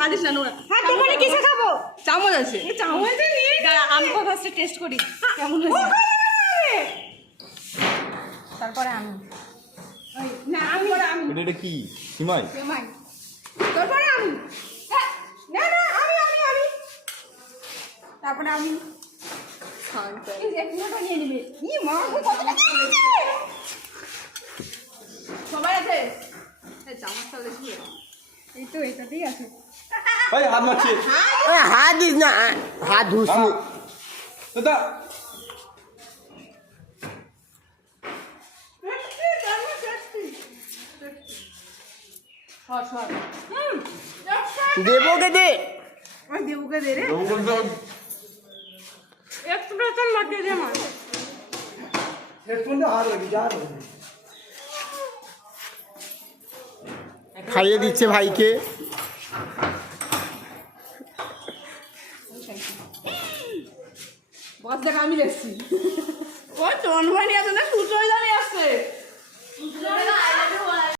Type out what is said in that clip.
হাদিস না নোরা হাতে করে কিসে খাবো চামচ আছে চামচে নিয়ে দাঁড়া আমি ফার্স্টে টেস্ট করি কেমন হয়েছে তারপরে আমি না আমি এটা কি সিমাই তারপরে আমি না না আমি তারপরে আমি এই যে পুরোটা নিয়ে নিবে ই মা কত টাকা সবাই আছে এই চামচটা দেখি এই তো এটাতেই আছে ভাই হাত মারছে হাত দিস না হাত ধুসনি দাদা দেবকে দে দেবুকে দে রে একটু চল মাটিয়ে দে আমার খাইয়ে দিচ্ছে ভাইকে বস দেখ আমি দেখছি ও তোর ভাই নিয়ে আসে না সুচয় দাঁড়িয়ে আসছে